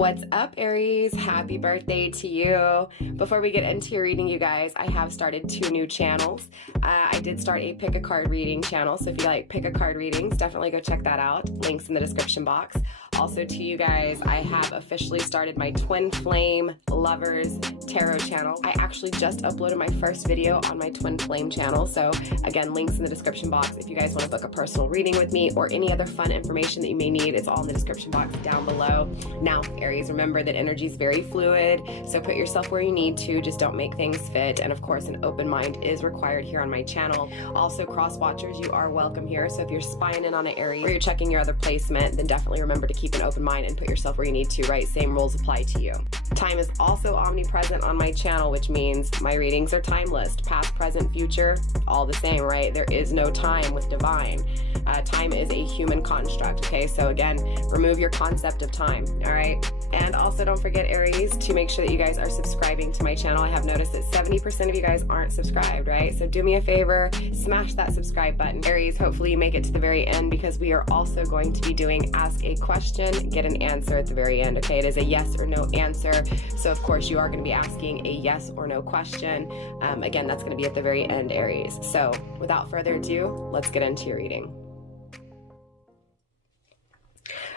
What's up, Aries? Happy birthday to you. Before we get into your reading, you guys, I have started 2 new channels. I did start a pick a card reading channel, so if you like pick a card readings, definitely go check that out. Links in the description box. Also to you guys, I have officially started my Twin Flame Lovers Tarot channel. I actually just uploaded my first video on my Twin Flame channel, so again, links in the description box if you guys want to book a personal reading with me or any other fun information that you may need. It's all in the description box down below. Now, Aries, remember that energy is very fluid, so put yourself where you need to, just don't make things fit, and of course an open mind is required here on my channel. Also, cross watchers, you are welcome here, so if you're spying in on an Aries or you're checking your other placement, then definitely remember to keep an open mind and put yourself where you need to, right? Same rules apply to you. Time is also omnipresent on my channel, which means my readings are timeless. Past, present, future, all the same, right? There is no time with divine. Time is a human construct, okay? So again, remove your concept of time, all right? And also don't forget, Aries, to make sure that you guys are subscribing to my channel. I have noticed that 70% of you guys aren't subscribed, right? So do me a favor, smash that subscribe button. Aries, hopefully you make it to the very end, because we are also going to be doing Ask a Question, Get an Answer at the very end, okay? It is a yes or no answer. So of course you are going to be asking a yes or no question. Again, that's going to be at the very end, Aries. So without further ado, let's get into your reading.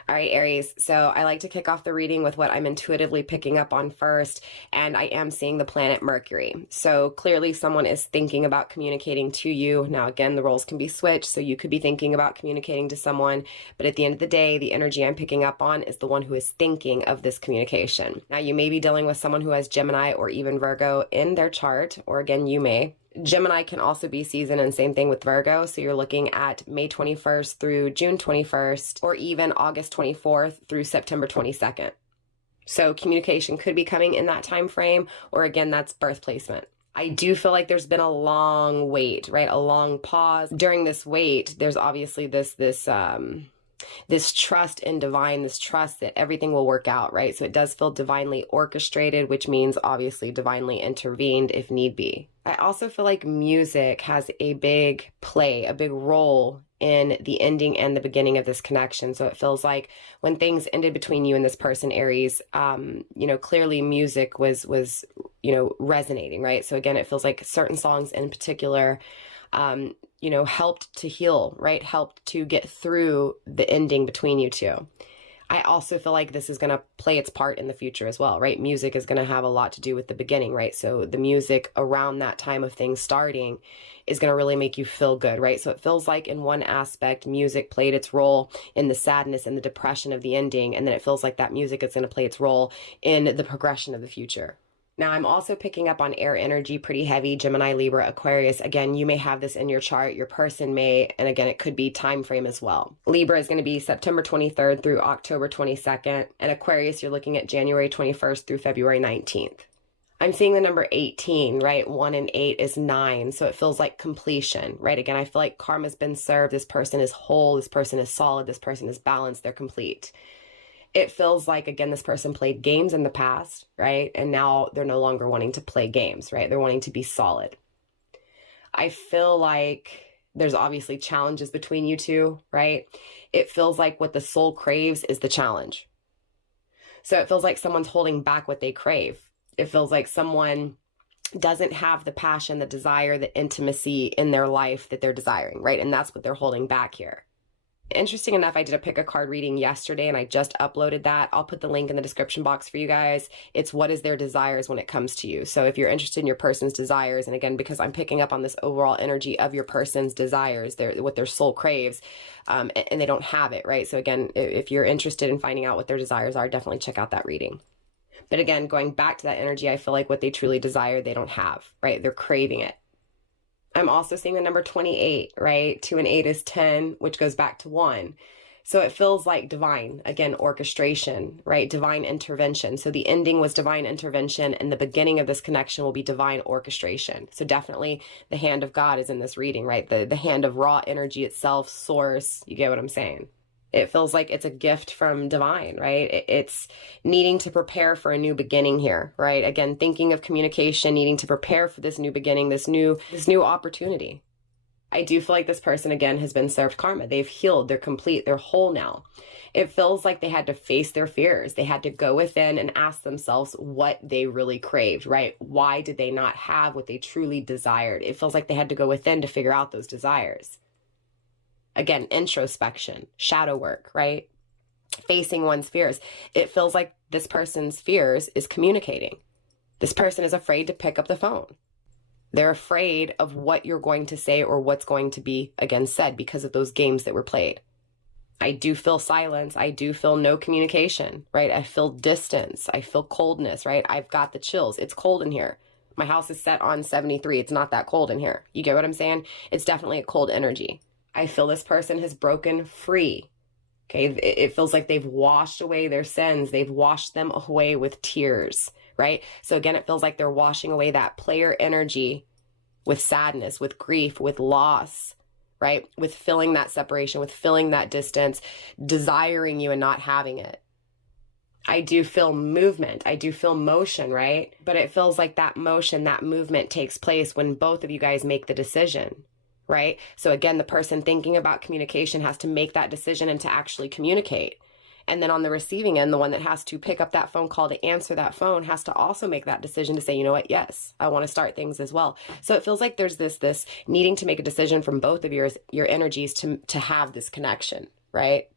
All right, Aries, so I like to kick off the reading with what I'm intuitively picking up on first, and I am seeing the planet Mercury. So clearly someone is thinking about communicating to you. Now, again, the roles can be switched, so you could be thinking about communicating to someone, but at the end of the day, the energy I'm picking up on is the one who is thinking of this communication. Now, you may be dealing with someone who has Gemini or even Virgo in their chart, or again, you may. Gemini can also be season, and same thing with Virgo. So you're looking at May 21st through June 21st, or even August 24th through September 22nd. So communication could be coming in that time frame, or again, that's birth placement. I do feel like there's been a long wait, right? A long pause. During this wait, there's obviously this trust in divine, this trust that everything will work out, right? So it does feel divinely orchestrated, which means obviously divinely intervened if need be. I also feel like music has a big role in the ending and the beginning of this connection. So it feels like when things ended between you and this person, Aries, clearly music was resonating, right? So again, it feels like certain songs in particular, helped to heal, right? Helped to get through the ending between you two. I also feel like this is going to play its part in the future as well, right? Music is going to have a lot to do with the beginning, right? So the music around that time of things starting is going to really make you feel good, right? So it feels like in one aspect, music played its role in the sadness and the depression of the ending. And then it feels like that music is going to play its role in the progression of the future. Now, I'm also picking up on air energy pretty heavy, Gemini, Libra, Aquarius. Again, you may have this in your chart, your person may, and again, it could be time frame as well. Libra is going to be September 23rd through October 22nd, and Aquarius, you're looking at January 21st through February 19th. I'm seeing the number 18, right? 1 and 8 is 9, so it feels like completion, right? Again, I feel like karma's been served. This person is whole, this person is solid, this person is balanced, they're complete. It feels like, again, this person played games in the past, right? And now they're no longer wanting to play games, right? They're wanting to be solid. I feel like there's obviously challenges between you two, right? It feels like what the soul craves is the challenge. So it feels like someone's holding back what they crave. It feels like someone doesn't have the passion, the desire, the intimacy in their life that they're desiring, right? And that's what they're holding back here. Interesting enough, I did a pick a card reading yesterday and I just uploaded that. I'll put the link in the description box for you guys. It's what is their desires when it comes to you. So if you're interested in your person's desires, and again, because I'm picking up on this overall energy of your person's desires, what their soul craves, and they don't have it, right? So again, if you're interested in finding out what their desires are, definitely check out that reading. But again, going back to that energy, I feel like what they truly desire, they don't have, right? They're craving it. I'm also seeing the number 28, right? 2 and 8 is 10, which goes back to 1. So it feels like divine, again, orchestration, right? Divine intervention. So the ending was divine intervention and the beginning of this connection will be divine orchestration. So definitely the hand of God is in this reading, right? The hand of raw energy itself, source, you get what I'm saying? It feels like it's a gift from divine, right? It's needing to prepare for a new beginning here, right? Again, thinking of communication, needing to prepare for this new beginning, this new opportunity. I do feel like this person, again, has been served karma. They've healed. They're complete. They're whole now. It feels like they had to face their fears. They had to go within and ask themselves what they really craved, right? Why did they not have what they truly desired? It feels like they had to go within to figure out those desires. Again, introspection, shadow work, right? Facing one's fears. It feels like this person's fears is communicating. This person is afraid to pick up the phone. They're afraid of what you're going to say or what's going to be, again, said because of those games that were played. I do feel silence. I do feel no communication, right? I feel distance. I feel coldness, right? I've got the chills. It's cold in here. My house is set on 73. It's not that cold in here. You get what I'm saying? It's definitely a cold energy. I feel this person has broken free. Okay, it feels like they've washed away their sins. They've washed them away with tears, right? So again, it feels like they're washing away that player energy with sadness, with grief, with loss, right? With feeling that separation, with feeling that distance, desiring you and not having it. I do feel movement. I do feel motion, right? But it feels like that motion, that movement takes place when both of you guys make the decision, right? So again, the person thinking about communication has to make that decision and to actually communicate. And then on the receiving end, the one that has to pick up that phone call to answer that phone has to also make that decision to say, you know what, yes, I want to start things as well. So it feels like there's this needing to make a decision from both of your energies to have this connection, right?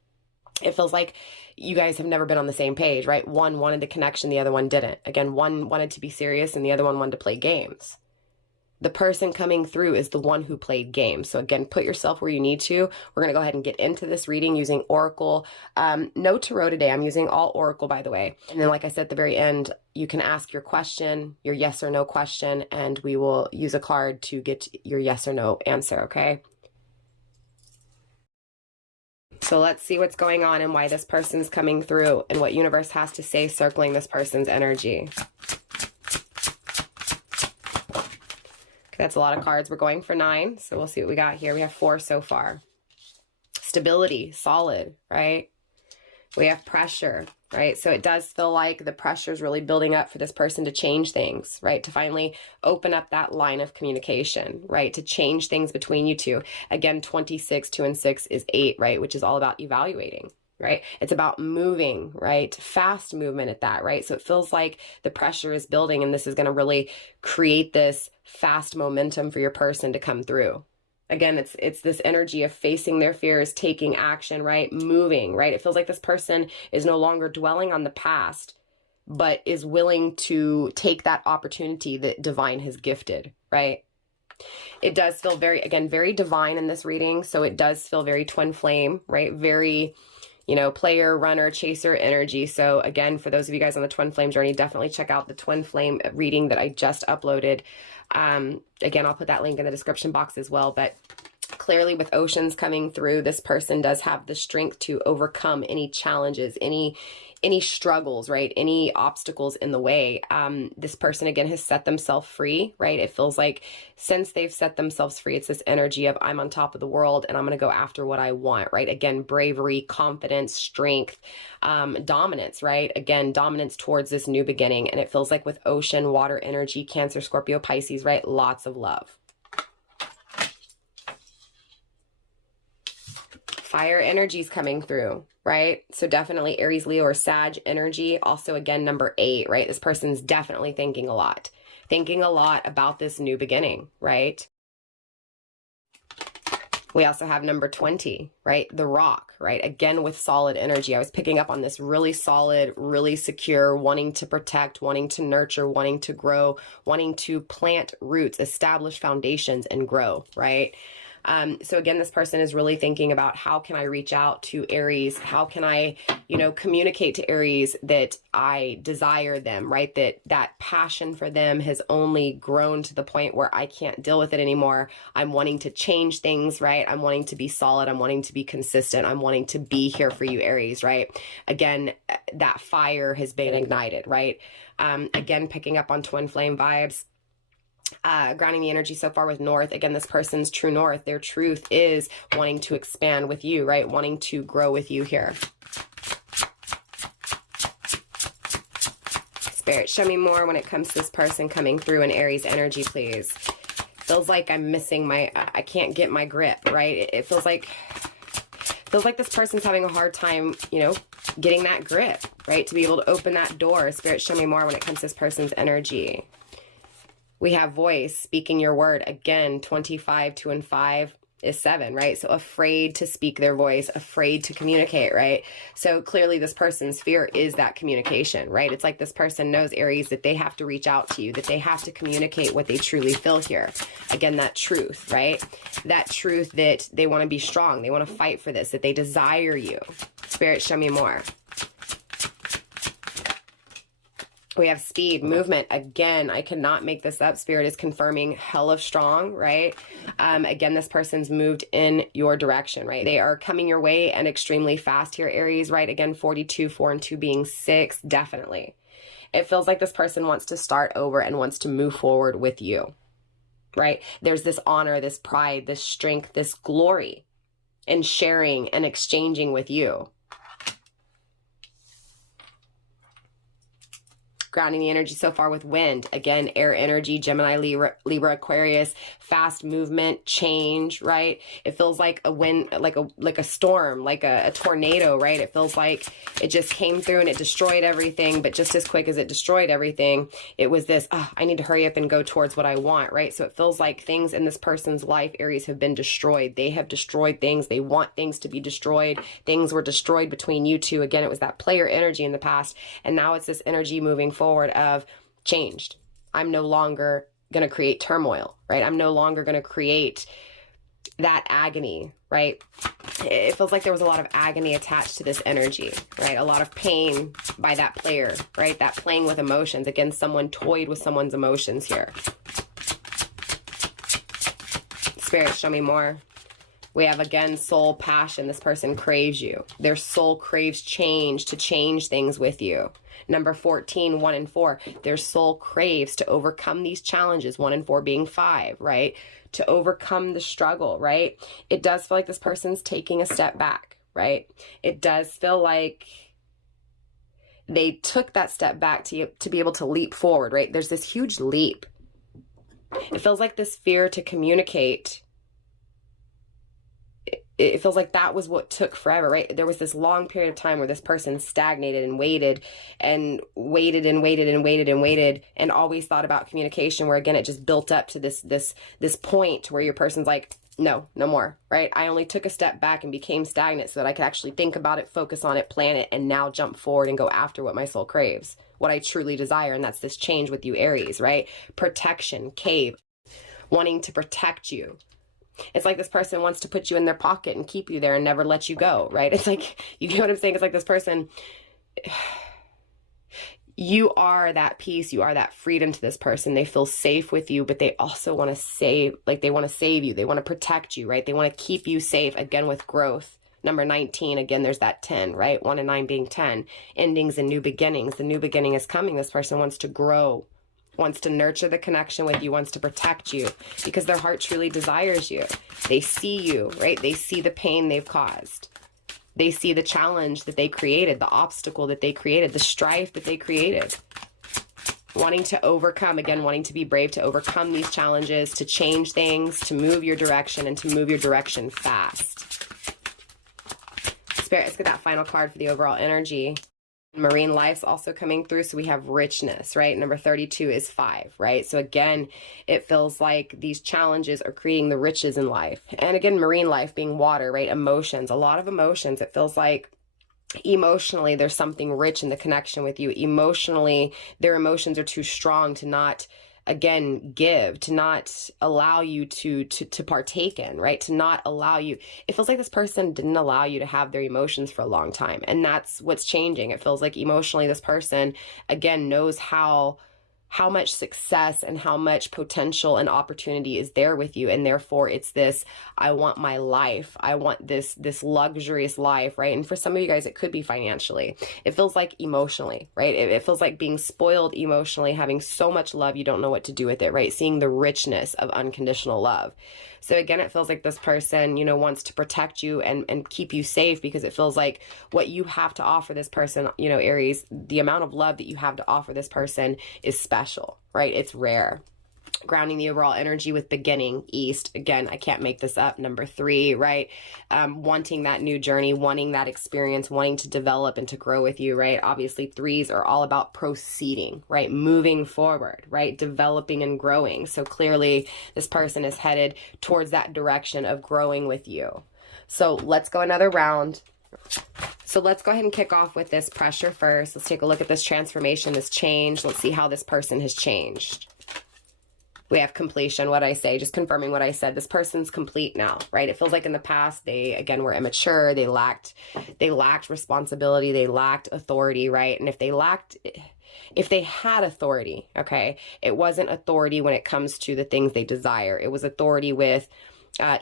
It feels like you guys have never been on the same page, right? One wanted the connection, the other one didn't. Again, one wanted to be serious and the other one wanted to play games. The person coming through is the one who played games. So again, put yourself where you need to. We're going to go ahead and get into this reading using Oracle. No Tarot today. I'm using all Oracle, by the way. And then, like I said at the very end, you can ask your question, your yes or no question, and we will use a card to get your yes or no answer, okay? So let's see what's going on and why this person's coming through and what universe has to say circling this person's energy. That's a lot of cards. We're going for 9. So we'll see what we got here. We have 4 so far. Stability, solid, right? We have pressure, right? So it does feel like the pressure is really building up for this person to change things, right? To finally open up that line of communication, right? To change things between you two. Again, 26, 2 and 6 is 8, right? Which is all about evaluating. Right? It's about moving, right? Fast movement at that, right? So it feels like the pressure is building and this is going to really create this fast momentum for your person to come through. Again, it's this energy of facing their fears, taking action, right? Moving, right? It feels like this person is no longer dwelling on the past, but is willing to take that opportunity that divine has gifted, right? It does feel very, again, very divine in this reading. So it does feel very twin flame, right? Very, you know, player, runner, chaser energy. So again, for those of you guys on the twin flame journey, definitely check out the twin flame reading that I just uploaded. Again, I'll put that link in the description box as well. But clearly with oceans coming through, this person does have the strength to overcome any challenges, any struggles, right? Any obstacles in the way. This person, again, has set themselves free, right? It feels like since they've set themselves free, it's this energy of I'm on top of the world and I'm going to go after what I want, right? Again, bravery, confidence, strength, dominance, right? Again, dominance towards this new beginning. And it feels like with ocean, water energy, Cancer, Scorpio, Pisces, right? Lots of love. Fire energies coming through, right? So definitely Aries, Leo, or Sag energy. Also, again, number 8, right? This person's definitely thinking a lot about this new beginning, right? We also have number 20, right? The Rock, right? Again, with solid energy. I was picking up on this really solid, really secure, wanting to protect, wanting to nurture, wanting to grow, wanting to plant roots, establish foundations, and grow, right? So again, this person is really thinking about how can I reach out to Aries? How can I, you know, communicate to Aries that I desire them, right? That passion for them has only grown to the point where I can't deal with it anymore. I'm wanting to change things, right? I'm wanting to be solid. I'm wanting to be consistent. I'm wanting to be here for you, Aries, right? Again, that fire has been ignited, right? Again, picking up on twin flame vibes. Grounding the energy so far with North. Again, this person's true North, their truth is wanting to expand with you, right? Wanting to grow with you here. Spirit, show me more when it comes to this person coming through in Aries energy, please. Feels like I'm missing I can't get my grip, right? It feels like this person's having a hard time, you know, getting that grip, right? To be able to open that door. Spirit, show me more when it comes to this person's energy. We have voice, speaking your word. Again, 25, 2 and 5 is 7, right? So afraid to speak their voice, afraid to communicate, right? So clearly this person's fear is that communication, right? It's like this person knows, Aries, that they have to reach out to you, that they have to communicate what they truly feel here. Again, that truth, right? That truth that they want to be strong, they want to fight for this, that they desire you. Spirit, show me more. We have speed, movement. Again, I cannot make this up. Spirit is confirming hell of strong, right? Again, this person's moved in your direction, right? They are coming your way and extremely fast here, Aries, right? Again, 42, 4 and 2 being 6, definitely. It feels like this person wants to start over and wants to move forward with you, right? There's this honor, this pride, this strength, this glory in sharing and exchanging with you. Grounding the energy so far with wind. Again, air energy, Gemini, Libra, Aquarius, fast movement, change, right? It feels like a wind, like a storm, like a tornado, right? It feels like it just came through and it destroyed everything, but just as quick as it destroyed everything, it was this, oh, I need to hurry up and go towards what I want, right? So it feels like things in this person's life, Aries, have been destroyed. They have destroyed things. They want things to be destroyed. Things were destroyed between you two. Again, it was that player energy in the past, and now it's this energy moving forward of changed. I'm no longer going to create turmoil, right? I'm no longer going to create that agony, right? It feels like there was a lot of agony attached to this energy, right? A lot of pain by that player, right? That playing with emotions. Again, someone toyed with someone's emotions here. Spirit, show me more. We have, again, soul passion. This person craves you. Their soul craves change, to change things with you. Number 14, 1 and 4. Their soul craves to overcome these challenges, 1 and 4 being 5, right? To overcome the struggle, right? It does feel like this person's taking a step back, right? It does feel like they took that step back to be able to leap forward, right? There's this huge leap. It feels like this fear to communicate, it feels like that was what took forever, right? There was this long period of time where this person stagnated and waited and waited and waited and waited and waited and always thought about communication, where again, it just built up to this point where your person's like, no more, right? I only took a step back and became stagnant so that I could actually think about it, focus on it, plan it, and now jump forward and go after what my soul craves, what I truly desire. And that's this change with you, Aries, right? Protection, cave, wanting to protect you. It's like this person wants to put you in their pocket and keep you there and never let you go, right? It's like, you get what I'm saying? It's like this person, you are that peace, you are that freedom to this person. They feel safe with you, but they also want to save, like they want to save you. They want to protect you, right? They want to keep you safe, again, with growth. Number 19, again, there's that 10, right? 1 and 9 being 10. Endings and new beginnings. The new beginning is coming. This person wants to grow, wants to nurture the connection with you, wants to protect you because their heart truly desires you. They see you, right? They see the pain they've caused. They see the challenge that they created, the obstacle that they created, the strife that they created. Wanting to overcome, again, wanting to be brave to overcome these challenges, to change things, to move your direction, and to move your direction fast. Spirit, let's get that final card for the overall energy. Marine life's also coming through, so we have richness, right? Number 32 is 5, right? So again, it feels like these challenges are creating the riches in life. And again, marine life being water, right? Emotions, a lot of emotions. It feels like emotionally there's something rich in the connection with you. Emotionally, their emotions are too strong to not, again, give, to not allow you to partake in, right? To not allow you. It feels like this person didn't allow you to have their emotions for a long time. And that's what's changing. It feels like emotionally this person, again, knows how much success and how much potential and opportunity is there with you. And therefore it's this, I want my life. I want this luxurious life, right? And for some of you guys, it could be financially. It feels like emotionally, right? It feels like being spoiled emotionally, having so much love, you don't know what to do with it, right? Seeing the richness of unconditional love. So again, it feels like this person, wants to protect you and keep you safe, because it feels like what you have to offer this person, Aries, the amount of love that you have to offer this person is special, right? It's rare. Grounding the overall energy with beginning, east. Again, I can't make this up. Number 3, right? Wanting that new journey, wanting that experience, wanting to develop and to grow with you, right? Obviously, 3s are all about proceeding, right? Moving forward, right? Developing and growing. So clearly, this person is headed towards that direction of growing with you. So let's go another round. So let's go ahead and kick off with this pressure first. Let's take a look at this transformation, this change. Let's see how this person has changed. We have completion, what I say, just confirming what I said. This person's complete now, right? It feels like in the past, they, again, were immature. They lacked responsibility. They lacked authority, right? And if they had authority, okay, it wasn't authority when it comes to the things they desire. It was authority with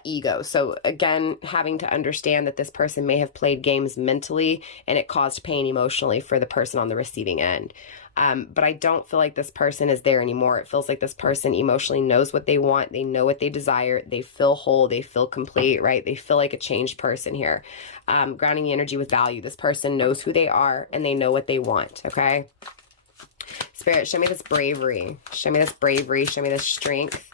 ego. So again, having to understand that this person may have played games mentally and it caused pain emotionally for the person on the receiving end. But I don't feel like this person is there anymore. It feels like this person emotionally knows what they want. They know what they desire. They feel whole. They feel complete, right? They feel like a changed person here. Grounding the energy with value. This person knows who they are and they know what they want, okay? Spirit, show me this bravery. Show me this bravery. Show me this strength.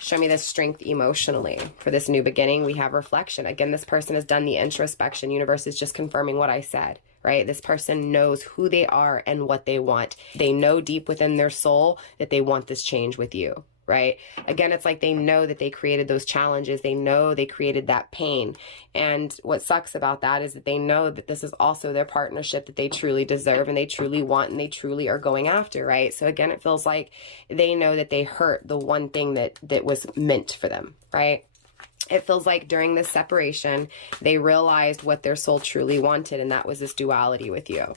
Show me this strength emotionally. For this new beginning, we have reflection. Again, this person has done the introspection. Universe is just confirming what I said, right? This person knows who they are and what they want. They know deep within their soul that they want this change with you, right? Again, it's like they know that they created those challenges. They know they created that pain. And what sucks about that is that they know that this is also their partnership that they truly deserve and they truly want and they truly are going after, right? So again, it feels like they know that they hurt the one thing that was meant for them, right? It feels like during this separation, they realized what their soul truly wanted, and that was this duality with you.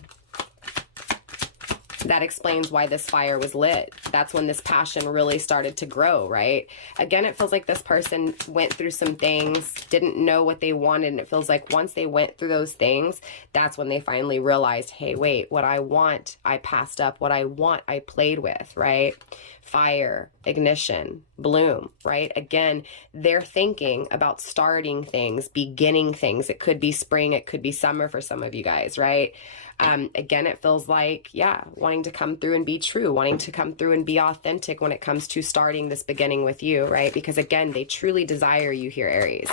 That explains why this fire was lit. That's when this passion really started to grow, right? Again, it feels like this person went through some things, didn't know what they wanted, and it feels like once they went through those things, that's when they finally realized, hey, wait, what I want, I passed up. What I want, I played with, right? Fire, ignition, bloom, right? Again, they're thinking about starting things, beginning things. It could be spring, it could be summer for some of you guys, right? Again, it feels like, yeah, wanting to come through and be true, wanting to come through and be authentic when it comes to starting this beginning with you, right? Because again, they truly desire you here, Aries.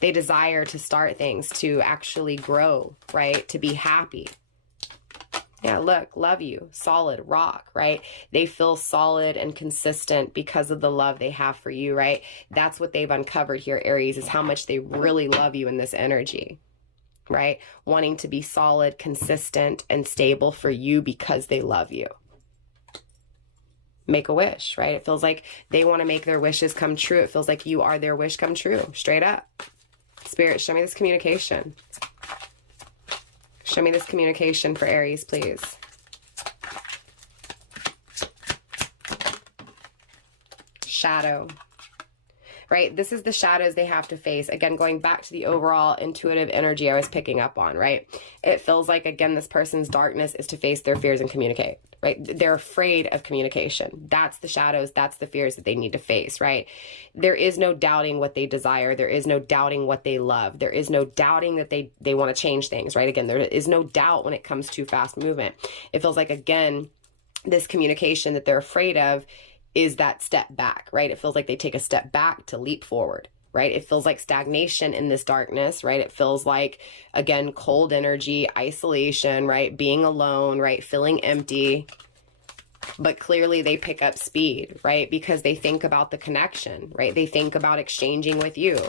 They desire to start things, to actually grow, right? To be happy. Yeah, look, love you, solid, rock, right? They feel solid and consistent because of the love they have for you, right? That's what they've uncovered here, Aries, is how much they really love you in this energy, right? Wanting to be solid, consistent, and stable for you because they love you. Make a wish, right? It feels like they want to make their wishes come true. It feels like you are their wish come true, straight up. Spirit, show me this communication. Show me this communication for Aries, please. Shadow. Right? This is the shadows they have to face. Again, going back to the overall intuitive energy I was picking up on, right? It feels like, again, this person's darkness is to face their fears and communicate, right? They're afraid of communication. That's the shadows. That's the fears that they need to face, right? There is no doubting what they desire. There is no doubting what they love. There is no doubting that they want to change things, right? Again, there is no doubt when it comes to fast movement. It feels like, again, this communication that they're afraid of is that step back, right? It feels like they take a step back to leap forward, right? It feels like stagnation in this darkness, right? It feels like, again, cold energy, isolation, right? Being alone, right? Feeling empty. But clearly they pick up speed, right? Because they think about the connection, right? They think about exchanging with you.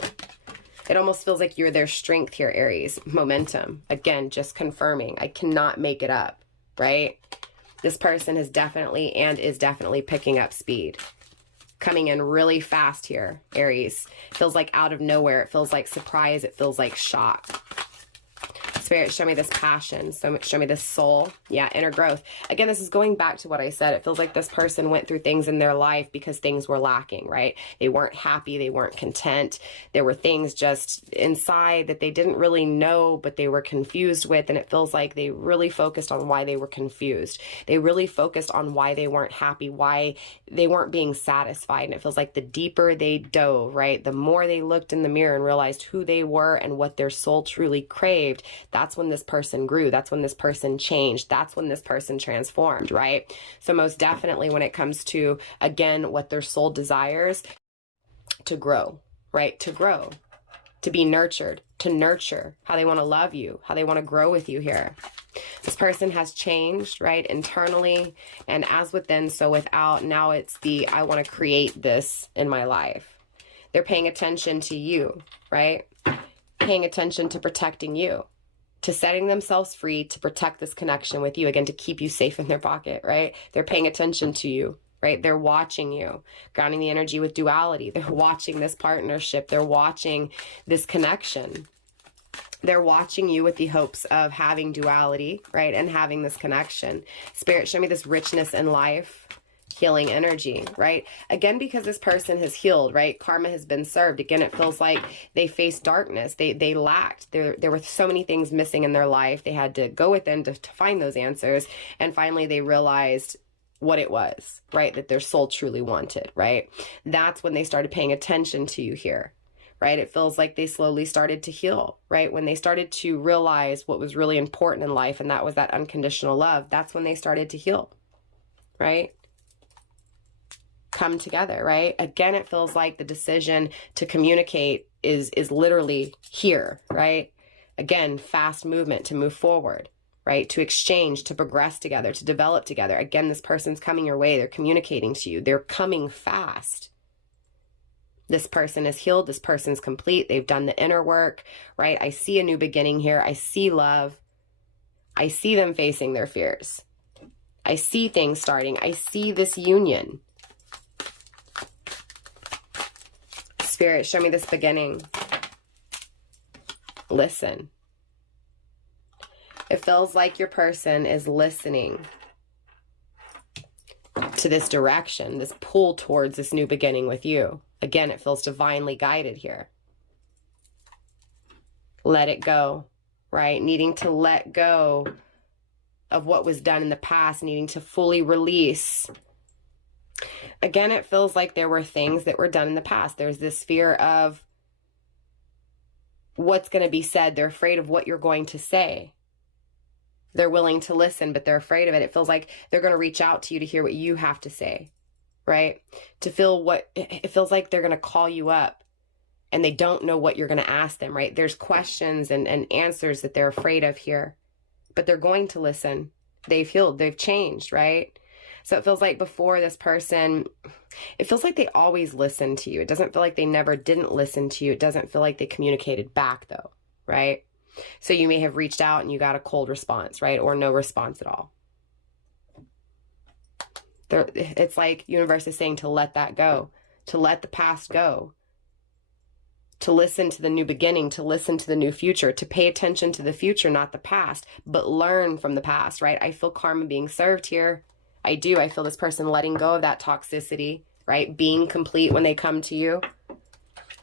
It almost feels like you're their strength here, Aries. Momentum. Again, just confirming. I cannot make it up, right? This person has definitely and is definitely picking up speed. Coming in really fast here, Aries. Feels like out of nowhere. It feels like surprise. It feels like shock. Spirit, show me this passion. So show me this soul. Yeah, inner growth. Again, this is going back to what I said. It feels like this person went through things in their life because things were lacking, right? They weren't happy. They weren't content. There were things just inside that they didn't really know, but they were confused with. And it feels like they really focused on why they were confused. They really focused on why they weren't happy, why they weren't being satisfied. And it feels like the deeper they dove, right? The more they looked in the mirror and realized who they were and what their soul truly craved, That's when this person grew. That's when this person changed. That's when this person transformed, right? So most definitely when it comes to, again, what their soul desires, to grow, right? To grow, to be nurtured, to nurture, how they want to love you, how they want to grow with you here. This person has changed, right? Internally, and as within, so without. Now it's the, I want to create this in my life. They're paying attention to you, right? Paying attention to protecting you, to setting themselves free to protect this connection with you, again, to keep you safe in their pocket, right? They're paying attention to you, right? They're watching you, grounding the energy with duality. They're watching this partnership. They're watching this connection. They're watching you with the hopes of having duality, right? And having this connection. Spirit, show me this richness in life, healing energy, right? Again, because this person has healed, right? Karma has been served. Again, it feels like they faced darkness. They lacked. There were so many things missing in their life. They had to go within to find those answers. And finally, they realized what it was, right? That their soul truly wanted, right? That's when they started paying attention to you here, right? It feels like they slowly started to heal, right? When they started to realize what was really important in life, and that was that unconditional love, that's when they started to heal, right? Come together, right? Again, it feels like the decision to communicate is literally here, right? Again, fast movement to move forward, right? To exchange, to progress together, to develop together. Again, this person's coming your way. They're communicating to you. They're coming fast. This person is healed. This person's complete. They've done the inner work, right? I see a new beginning here. I see love. I see them facing their fears. I see things starting. I see this union. Spirit, show me this beginning. Listen. It feels like your person is listening to this direction, this pull towards this new beginning with you. Again, it feels divinely guided here. Let it go, right? Needing to let go of what was done in the past, needing to fully release. Again, it feels like there were things that were done in the past. There's this fear of what's going to be said. They're afraid of what you're going to say. They're willing to listen, but they're afraid of it. It feels like they're going to reach out to you to hear what you have to say, right? To feel what, it feels like they're going to call you up and they don't know what you're going to ask them, right? There's questions and answers that they're afraid of here, but they're going to listen. They've healed, they've changed, right? So it feels like before this person, it feels like they always listened to you. It doesn't feel like they never didn't listen to you. It doesn't feel like they communicated back though, right? So you may have reached out and you got a cold response, right? Or no response at all. It's like universe is saying to let that go, to let the past go, to listen to the new beginning, to listen to the new future, to pay attention to the future, not the past, but learn from the past, right? I feel karma being served here. I do. I feel this person letting go of that toxicity, right? Being complete when they come to you.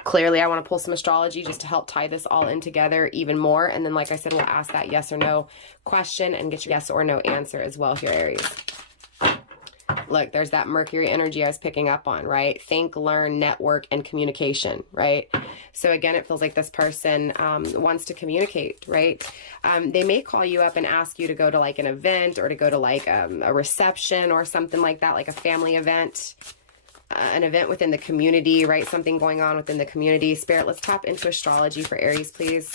Clearly, I want to pull some astrology just to help tie this all in together even more. And then, like I said, we'll ask that yes or no question and get your yes or no answer as well here, Aries. Look, there's that Mercury energy I was picking up on, right? Think, learn, network, and communication, right? So again, it feels like this person wants to communicate, right? They may call you up and ask you to go to like an event or to go to like a reception or something like that, like a family event. An event within the community, right? Something going on within the community. Spirit, let's tap into astrology for Aries, please.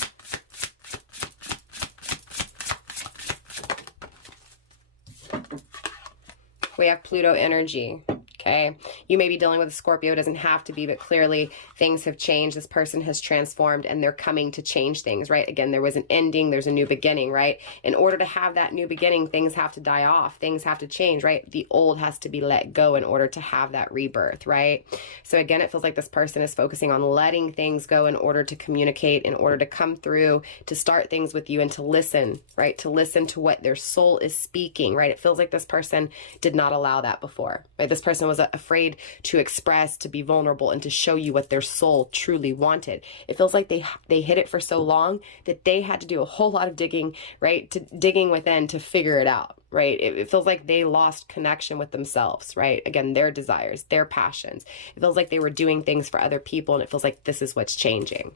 We have Pluto energy. Okay. You may be dealing with a Scorpio, doesn't have to be, but clearly things have changed. This person has transformed and they're coming to change things, right? Again, there was an ending, there's a new beginning, right? In order to have that new beginning, things have to die off, things have to change, right? The old has to be let go in order to have that rebirth, right? So again, it feels like this person is focusing on letting things go in order to communicate, in order to come through, to start things with you and to listen, right? To listen to what their soul is speaking, right? It feels like this person did not allow that before, right? This person was afraid to express, to be vulnerable, and to show you what their soul truly wanted. It feels like they hid it for so long that they had to do a whole lot of digging, right? Digging within to figure it out, right? It feels like they lost connection with themselves, right? Again, their desires, their passions. It feels like they were doing things for other people, and it feels like this is what's changing.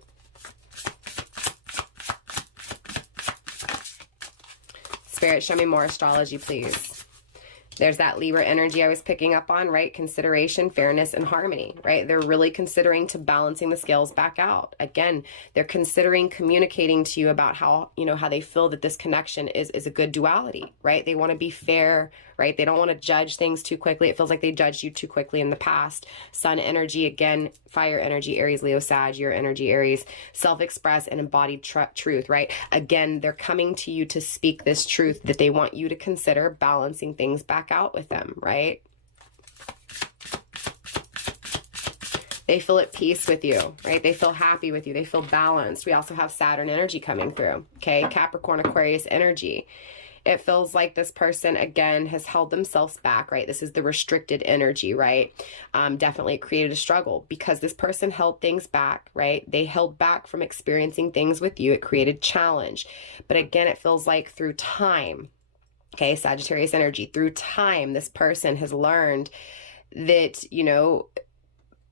Spirit, show me more astrology, please. There's that Libra energy I was picking up on, right? Consideration, fairness, and harmony, right? They're really considering to balancing the scales back out. Again, they're considering communicating to you about how, you know, how they feel that this connection is a good duality, right? They want to be fair, right? They don't want to judge things too quickly. It feels like they judged you too quickly in the past. Sun energy, again, fire energy, Aries, Leo, Sag, your energy, Aries, self-express and embodied truth, right? Again, they're coming to you to speak this truth that they want you to consider balancing things back out with them, right? They feel at peace with you, right? They feel happy with you. They feel balanced. We also have Saturn energy coming through, okay? Capricorn, Aquarius energy. It feels like this person, again, has held themselves back, right? This is the restricted energy, right? Definitely it created a struggle because this person held things back, right? They held back from experiencing things with you. It created challenge. But again, it feels like through time, okay, Sagittarius energy, through time, this person has learned that, you know,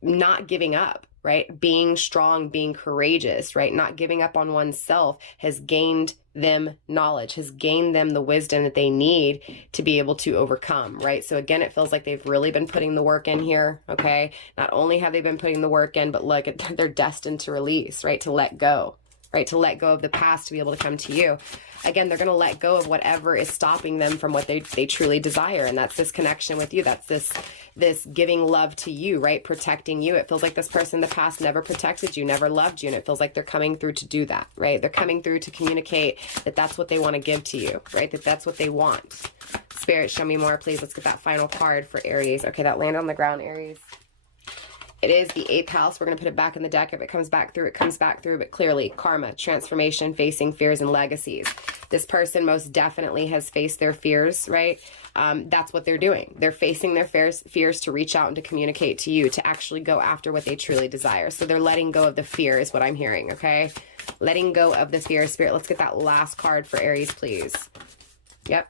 not giving up, right? Being strong, being courageous, right? Not giving up on oneself has gained them knowledge, has gained them the wisdom that they need to be able to overcome, right? So again, it feels like they've really been putting the work in here, okay? Not only have they been putting the work in, but look, they're destined to release, right? To let go, right? To let go of the past to be able to come to you. Again, they're going to let go of whatever is stopping them from what they truly desire. And that's this connection with you. That's this giving love to you, right? Protecting you. It feels like this person in the past never protected you, never loved you. And it feels like they're coming through to do that, right? They're coming through to communicate that that's what they want to give to you, right? That that's what they want. Spirit, show me more, please. Let's get that final card for Aries. Okay, that land on the ground, Aries. It is the 8th house. We're going to put it back in the deck. If it comes back through, it comes back through. But clearly, karma, transformation, facing fears and legacies. This person most definitely has faced their fears, right? That's what they're doing. They're facing their fears to reach out and to communicate to you, to actually go after what they truly desire. So they're letting go of the fear is what I'm hearing, okay? Letting go of the fear. Spirit, let's get that last card for Aries, please. Yep.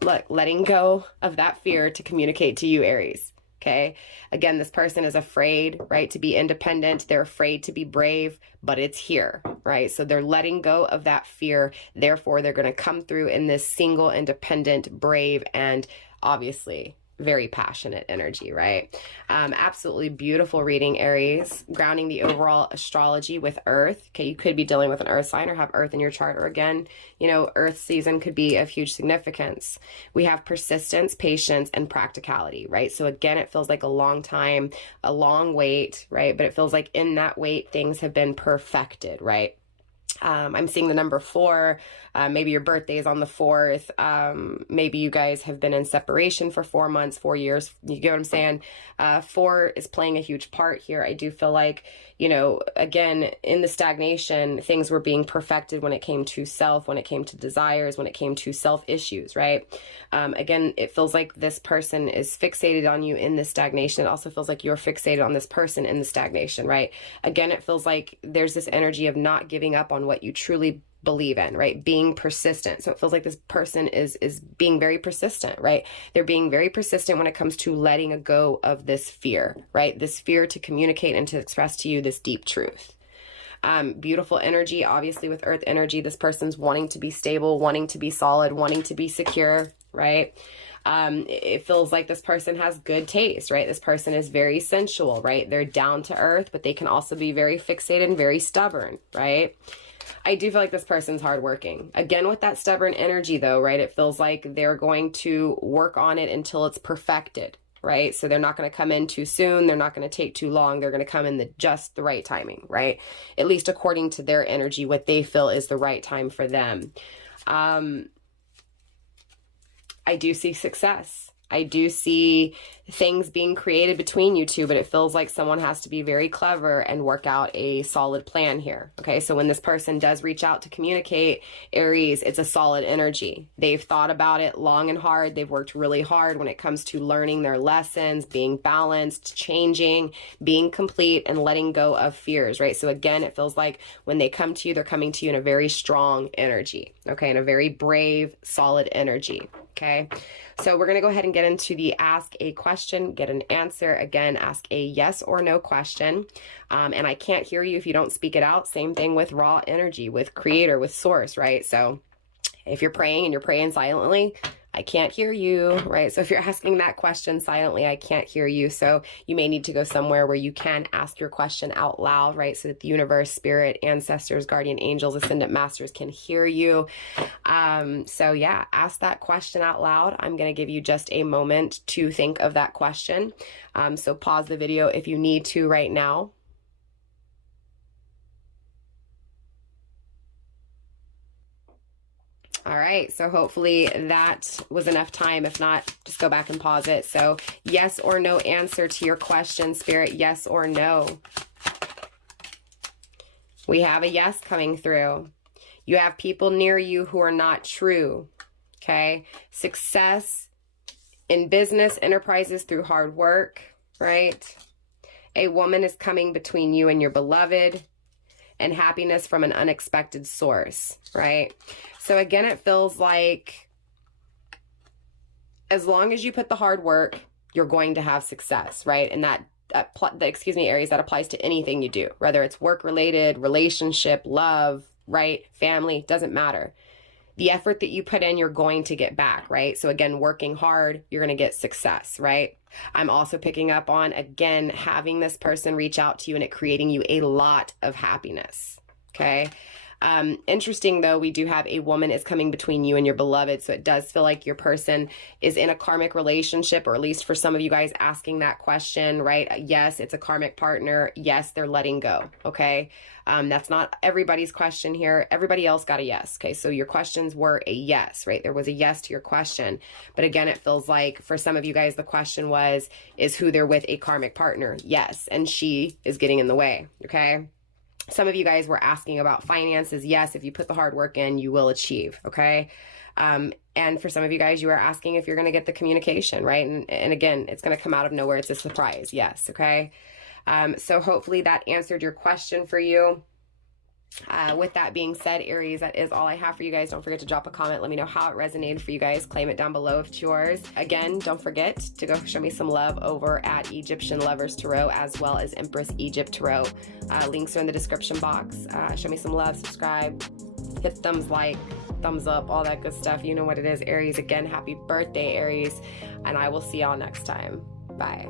Look, letting go of that fear to communicate to you, Aries. Okay. Again, this person is afraid, right, to be independent. They're afraid to be brave, but it's here, right? So they're letting go of that fear. Therefore, they're going to come through in this single, independent, brave, and obviously very passionate energy, right? Absolutely beautiful reading, Aries. Grounding the overall astrology with Earth. Okay, you could be dealing with an Earth sign or have Earth in your chart, or again, you know, Earth season could be of huge significance. We have persistence, patience, and practicality, right? So again, it feels like a long time, a long wait, right? But it feels like in that wait, things have been perfected, right? I'm seeing the number 4. Maybe your birthday is on the 4th. Maybe you guys have been in separation for 4 months, 4 years. You get what I'm saying? 4 is playing a huge part here. I do feel like, you know, again, in the stagnation, things were being perfected when it came to self, when it came to desires, when it came to self issues, right? Again, it feels like this person is fixated on you in this stagnation. It also feels like you're fixated on this person in the stagnation, right? Again, it feels like there's this energy of not giving up on what you truly believe in, right? Being persistent. So it feels like this person is being very persistent, right? They're being very persistent when it comes to letting go of this fear, right? This fear to communicate and to express to you this deep truth. Beautiful energy, obviously with Earth energy, this person's wanting to be stable, wanting to be solid, wanting to be secure, right? It feels like this person has good taste, right? This person is very sensual, right? They're down to earth, but they can also be very fixated and very stubborn, right? I do feel like this person's hardworking. Again, with that stubborn energy though, right? It feels like they're going to work on it until it's perfected, right? So they're not going to come in too soon. They're not going to take too long. They're going to come in just the right timing, right? At least according to their energy, what they feel is the right time for them. I do see success. I do see things being created between you two, but it feels like someone has to be very clever and work out a solid plan here. Okay, so when this person does reach out to communicate, Aries, it's a solid energy. They've thought about it long and hard. They've worked really hard when it comes to learning their lessons, being balanced, changing, being complete, and letting go of fears, right? So again, it feels like when they come to you, they're coming to you in a very strong energy, okay, in a very brave, solid energy, okay? So we're going to go ahead and get into the ask a question, get an answer. Again, ask a yes or no question. And I can't hear you if you don't speak it out. Same thing with raw energy, with creator, with source, right? So If you're praying and you're praying silently, I can't hear you, right? So if you're asking that question silently, I can't hear you. So you may need to go somewhere where you can ask your question out loud, right? So that the universe, spirit, ancestors, guardian angels, ascendant masters can hear you. So yeah, ask that question out loud. I'm going to give you just a moment to think of that question. So pause the video if you need to right now. All right, so hopefully that was enough time. If not, just go back and pause it. So yes or no answer to your question, Spirit, yes or no. We have a yes coming through. You have people near you who are not true, okay? Success in business, enterprises through hard work, right? A woman is coming between you and your beloved, and happiness from an unexpected source, right? So again, it feels like as long as you put the hard work, you're going to have success, right? And excuse me, Aries, that applies to anything you do, whether it's work-related, relationship, love, right? Family, doesn't matter. The effort that you put in, you're going to get back, right? So again, working hard, you're going to get success, right? I'm also picking up on, again, having this person reach out to you and it creating you a lot of happiness, okay? Interesting though, we do have a woman is coming between you and your beloved. So it does feel like your person is in a karmic relationship, or at least for some of you guys asking that question, right? Yes, it's a karmic partner. Yes, they're letting go. Okay. That's not everybody's question here. Everybody else got a yes. Okay. So your questions were a yes, right? There was a yes to your question. But again, it feels like for some of you guys, the question was, is who they're with a karmic partner? Yes. And she is getting in the way. Okay. Some of you guys were asking about finances. Yes, if you put the hard work in, you will achieve, okay? And for some of you guys, you are asking if you're going to get the communication, right? And again, it's going to come out of nowhere. It's a surprise. Yes, okay? So hopefully that answered your question for you. With that being said, Aries, that is all I have for you guys. Don't forget to drop a comment. Let me know how it resonated for you guys. Claim it down below if it's yours. Again, don't forget to go show me some love over at Egyptian Lovers Tarot, as well as Empress Egypt Tarot. Links are in the description box. Show me some love, subscribe, hit thumbs like, thumbs up, all that good stuff. You know what it is, Aries. Again, happy birthday, Aries. And I will see y'all next time. Bye.